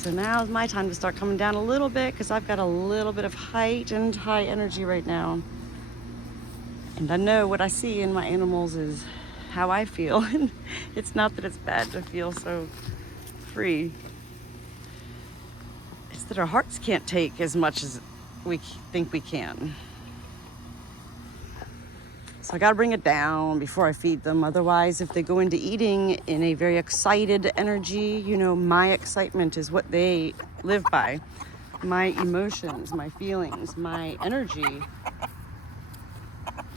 So now is my time to start coming down a little bit because I've got a little bit of heightened high energy right now. And I know what I see in my animals is how I feel. And it's not that it's bad to feel so free. It's that our hearts can't take as much as we think we can. So I gotta bring it down before I feed them. Otherwise, if they go into eating in a very excited energy, you know, my excitement is what they live by. My emotions, my feelings, my energy.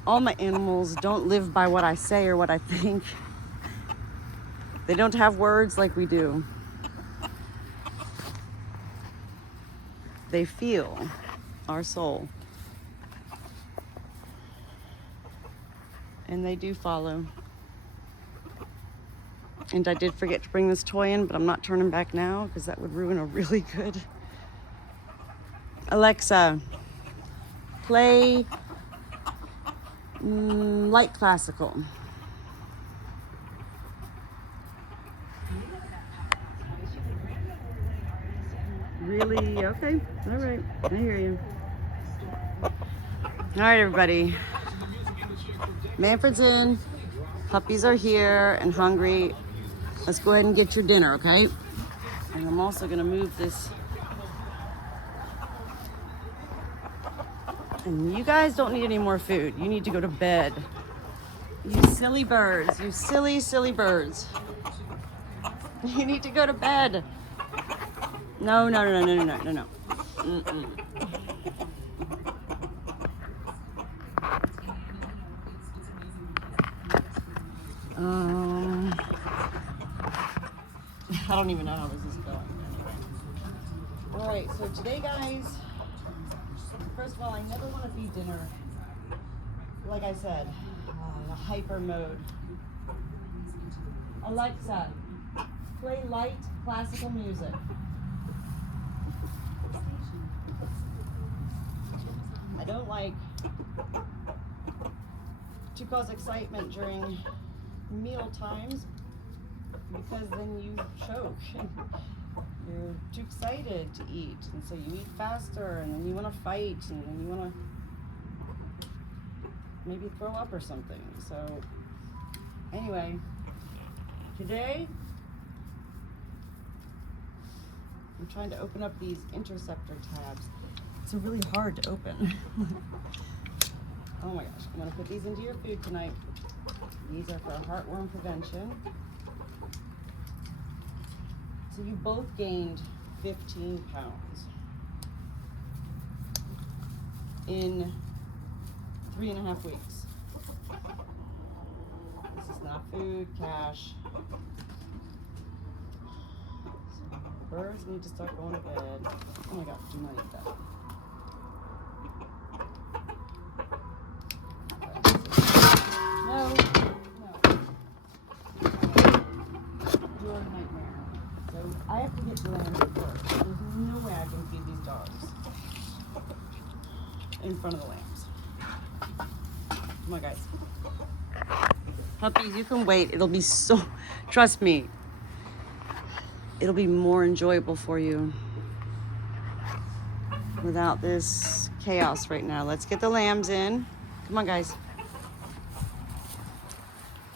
All my animals don't live by what I say or what I think. They don't have words like we do. They feel our soul. And they do follow. And I did forget to bring this toy in, but I'm not turning back now because that would ruin a really good. Alexa, play light classical. Really? Okay. All right. I hear you. All right, everybody. Manfred's in. Puppies are here and hungry. Let's go ahead and get your dinner, okay? And I'm also going to move this. And you guys don't need any more food. You need to go to bed. You silly birds. You silly, silly birds. You need to go to bed. No. Mm-mm. I don't even know how this is going. Anyway. All right, so today, guys, first of all, I never want to feed dinner, like I said, in a hyper mode. Alexa, play light classical music. I don't like to cause excitement during meal times because then you choke. You're too excited to eat, and so you eat faster, and then you want to fight, and then you want to maybe throw up or something. So anyway, today I'm trying to open up these interceptor tabs. It's really hard to open. Oh my gosh, I'm gonna put these into your food tonight. These are for heartworm prevention. So you both gained 15 pounds in 3.5 weeks. This is not food, cash. So birds need to start going to bed. Oh my gosh, do not eat that. No. You're a nightmare. So I have to get the lambs first. There's no way I can feed these dogs in front of the lambs. Come on, guys. Puppies, you can wait. It'll be so, trust me, it'll be more enjoyable for you without this chaos right now. Let's get the lambs in. Come on, guys.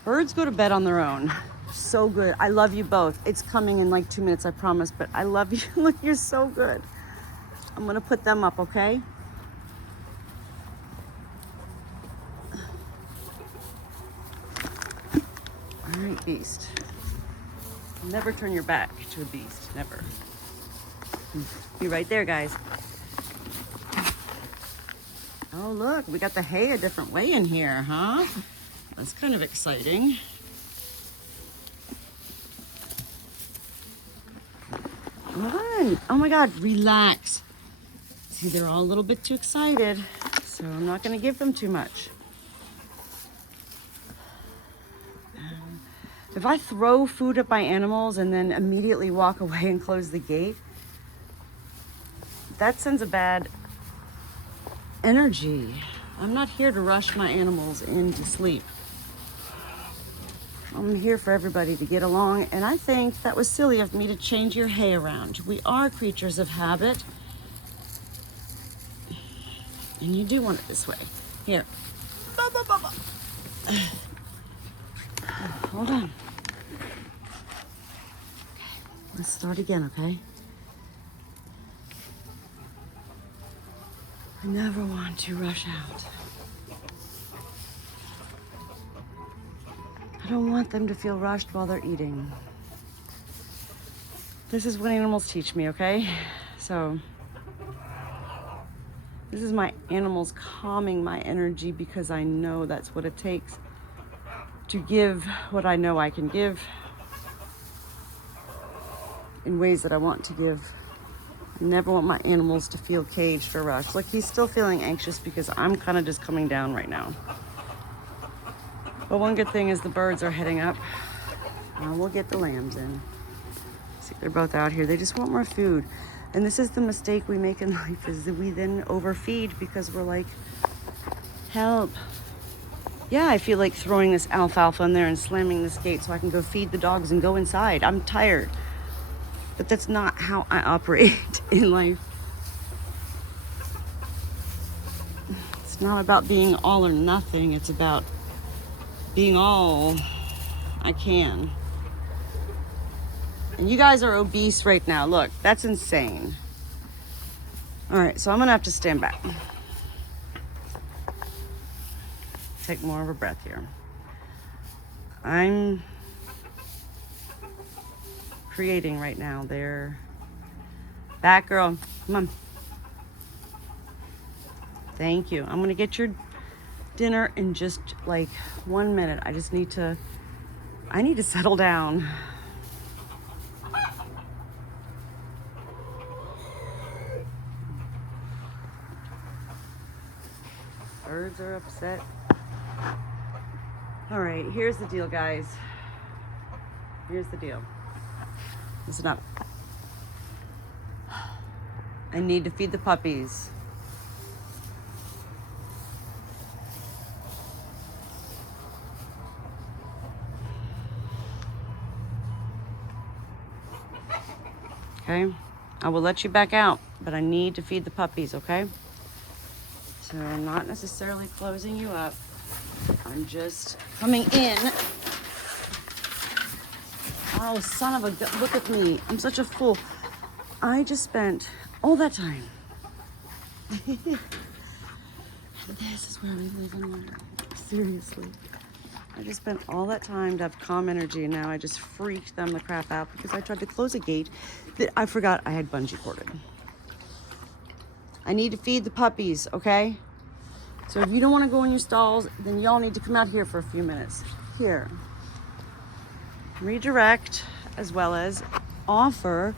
Birds go to bed on their own. So good. I love you both. It's coming in like 2 minutes, I promise, but I love you. Look, you're so good. I'm gonna put them up, okay? All right, beast. Never turn your back to a beast, never. Be right there, guys. Oh, look, we got the hay a different way in here, huh? That's kind of exciting. Come on. Oh my God, relax. See, they're all a little bit too excited, so I'm not gonna give them too much. If I throw food at my animals and then immediately walk away and close the gate, that sends a bad energy. I'm not here to rush my animals into sleep. I'm here for everybody to get along, and I think that was silly of me to change your hay around. We are creatures of habit, and you do want it this way. Here. Hold on. Let's start again, okay? I never want to rush out. I don't want them to feel rushed while they're eating. This is what animals teach me, okay? So, this is my animals calming my energy because I know that's what it takes to give what I know I can give in ways that I want to give. I never want my animals to feel caged or rushed. Look, he's still feeling anxious because I'm kind of just coming down right now. But one good thing is the birds are heading up. We'll get the lambs in. See, they're both out here. They just want more food. And this is the mistake we make in life, is that we then overfeed because we're like, help. Yeah, I feel like throwing this alfalfa in there and slamming this gate so I can go feed the dogs and go inside. I'm tired. But that's not how I operate in life. It's not about being all or nothing. It's about being all I can. And you guys are obese right now. Look, that's insane. All right, so I'm gonna have to stand back. Take more of a breath here. I'm creating right now. They're back, girl. Come on. Thank you. I'm gonna get your dinner in just like 1 minute. I need to settle down. Birds are upset. All right, here's the deal, guys. Here's the deal. Listen up. I need to feed the puppies. Okay? I will let you back out, but I need to feed the puppies, okay? So I'm not necessarily closing you up. I'm just coming in. Oh, son of a gun. Look at me. I'm such a fool. I just spent all that time. This is where we live and learn. Seriously. I just spent all that time to have calm energy, and now I just freaked them the crap out because I tried to close a gate that I forgot I had bungee corded. I need to feed the puppies, okay? So if you don't want to go in your stalls, then y'all need to come out here for a few minutes. Here. Redirect as well as offer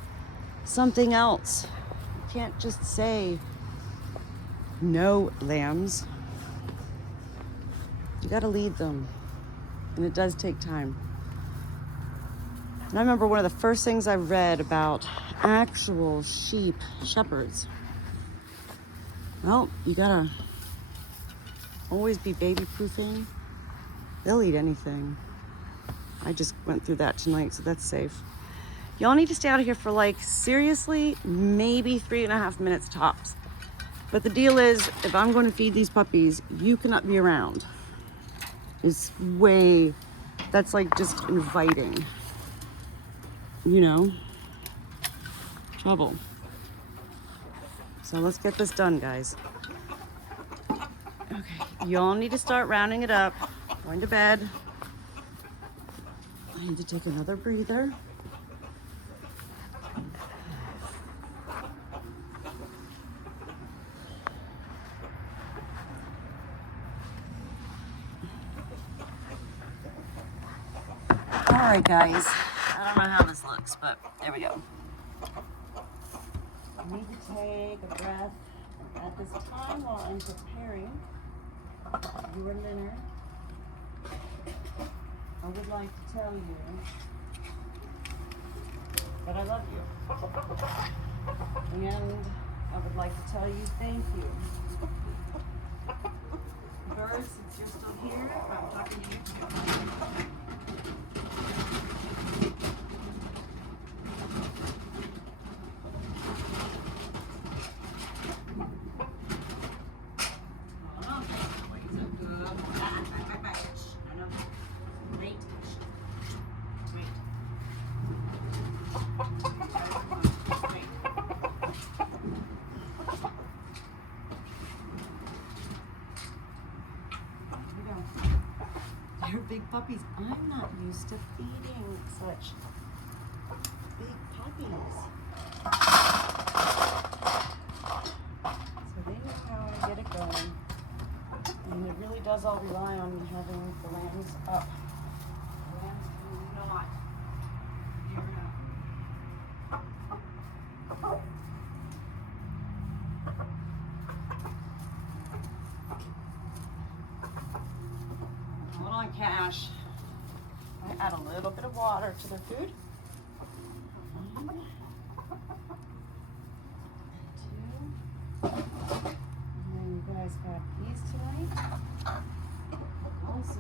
something else. You can't just say no, lambs. You got to lead them. And it does take time. And I remember one of the first things I read about actual sheep shepherds. Well, you gotta always be baby proofing. They'll eat anything. I just went through that tonight, so that's safe. Y'all need to stay out of here for like, seriously, maybe 3.5 minutes tops. But the deal is, if I'm going to feed these puppies, you cannot be around. It's way, that's like just inviting, you know, trouble. So let's get this done, guys. Okay, y'all need to start rounding it up. Going to bed. I need to take another breather. All right, guys. I don't know how this looks, but there we go. I need to take a breath at this time while I'm preparing your dinner. I would like to tell you that I love you. And I would like to tell you thank you. Birds, since you're still here, I'm talking to you too. They're big puppies. I'm not used to feeding such big puppies. So they know how I get it going. And it really does all rely on having the lambs up. The lambs cannot gear up. Hold on, Cash. I add a little bit of water to their food. One, two. And then you guys got these tonight. Also,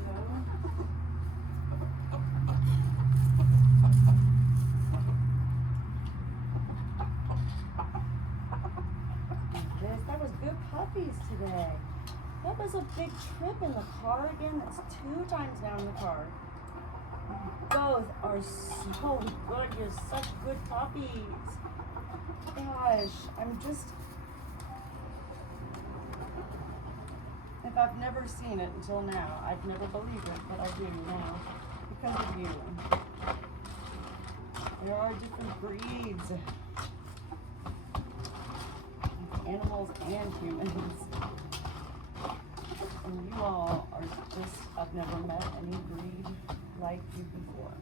that was good puppies today. That was a big trip in the car again. That's 2 times down in the car. Both are so good. You're such good puppies. Gosh, I'm just... If I've never seen it until now, I've never believed it, but I do now because of you. There are different breeds. Animals and humans. And you all are just, I've never met any breed like you before.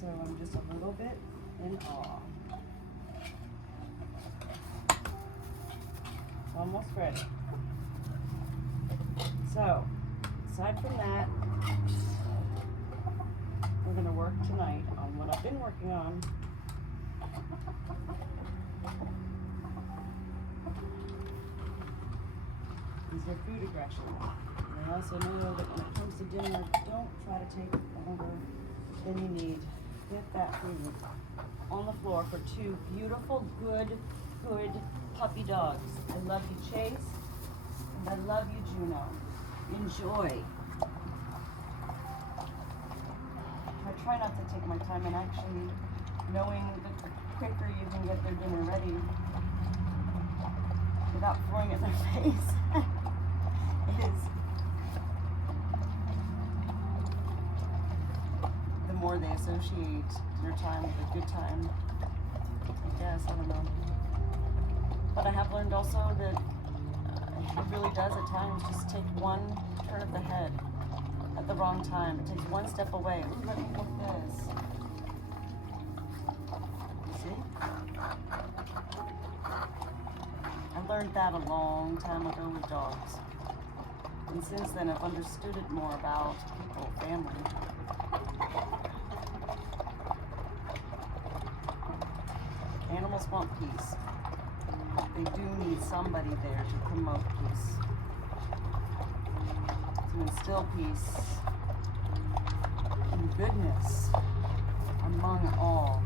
So I'm just a little bit in awe. Almost ready. So, aside from that, we're going to work tonight on what I've been working on. Is their food aggression. And I also know that when it comes to dinner, don't try to take longer than you need. Get that food on the floor for 2 beautiful, good puppy dogs. I love you, Chase, and I love you, Juno. Enjoy. I try not to take my time, and actually knowing that the quicker you can get their dinner ready without throwing it in their face is the more they associate their time with a good time. I guess, I don't know. But I have learned also that it really does at times just take one turn of the head at the wrong time. It takes one step away. Ooh, let me look this. See? I learned that a long time ago with dogs. And since then I've understood it more about people, family. Animals want peace. They do need somebody there to promote peace, to instill peace and goodness among all.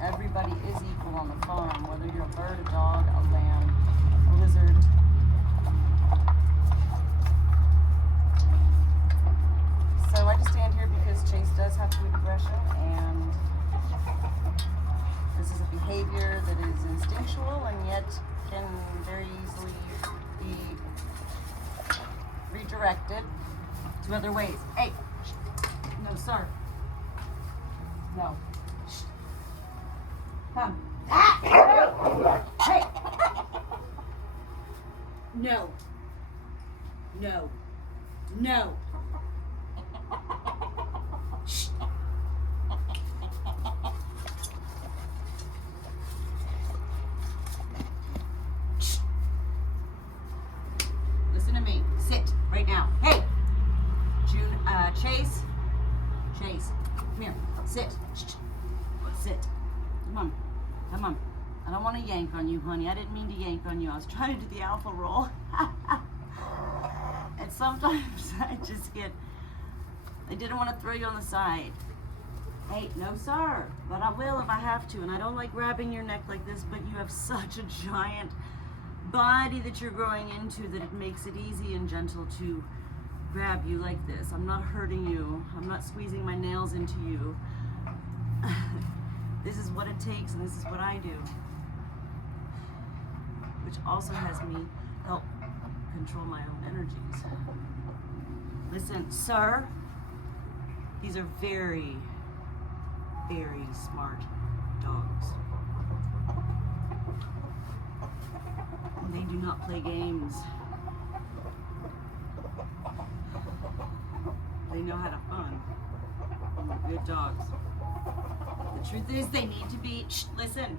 Everybody is equal on the farm, whether you're a bird, a dog, a lamb, a lizard. So I just stand here because Chase does have food aggression, and this is a behavior that is instinctual and yet can very easily be redirected to other ways. Hey! No, sir. No. Shh. Come. Ah! Hey! No. No. No. Shh. Listen to me. Sit right now. Hey, Chase. Chase, come here. Sit. Sit. Come on. Come on. I don't want to yank on you, honey. I didn't mean to yank on you. I was trying to do the alpha roll. And sometimes I just get I didn't want to throw you on the side. Hey, no sir, but I will if I have to. And I don't like grabbing your neck like this, but you have such a giant body that you're growing into that it makes it easy and gentle to grab you like this. I'm not hurting you. I'm not squeezing my nails into you. This is what it takes, and this is what I do. Which also has me help control my own energies. Listen, sir, these are very, very smart dogs. They do not play games. They know how to have fun. And they're good dogs. The truth is, they need to be, shh, listen.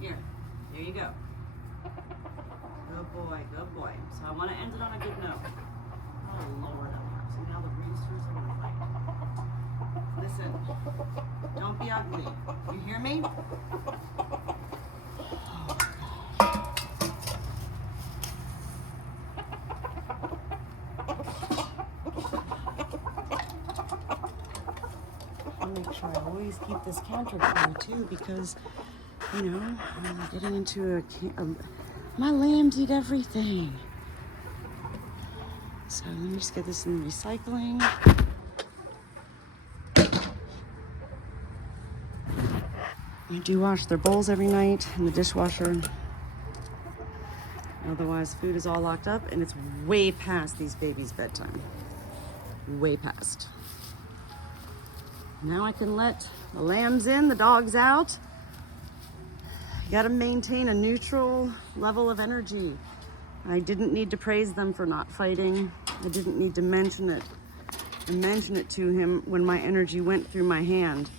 Here, there you go. Good boy, good boy. So I want to end it on a good note. Oh Lord, so now the roosters are gonna fight. Listen, don't be ugly. You hear me? I'll make sure I always keep this counter clean too, because you know, I'm getting into my lambs eat everything. So let me just get this in the recycling. I do wash their bowls every night in the dishwasher. Otherwise, food is all locked up, and it's way past these babies' bedtime. Way past. Now I can let the lambs in, the dogs out. You gotta maintain a neutral level of energy. I didn't need to praise them for not fighting. I didn't need to mention it. I mentioned it to him when my energy went through my hand.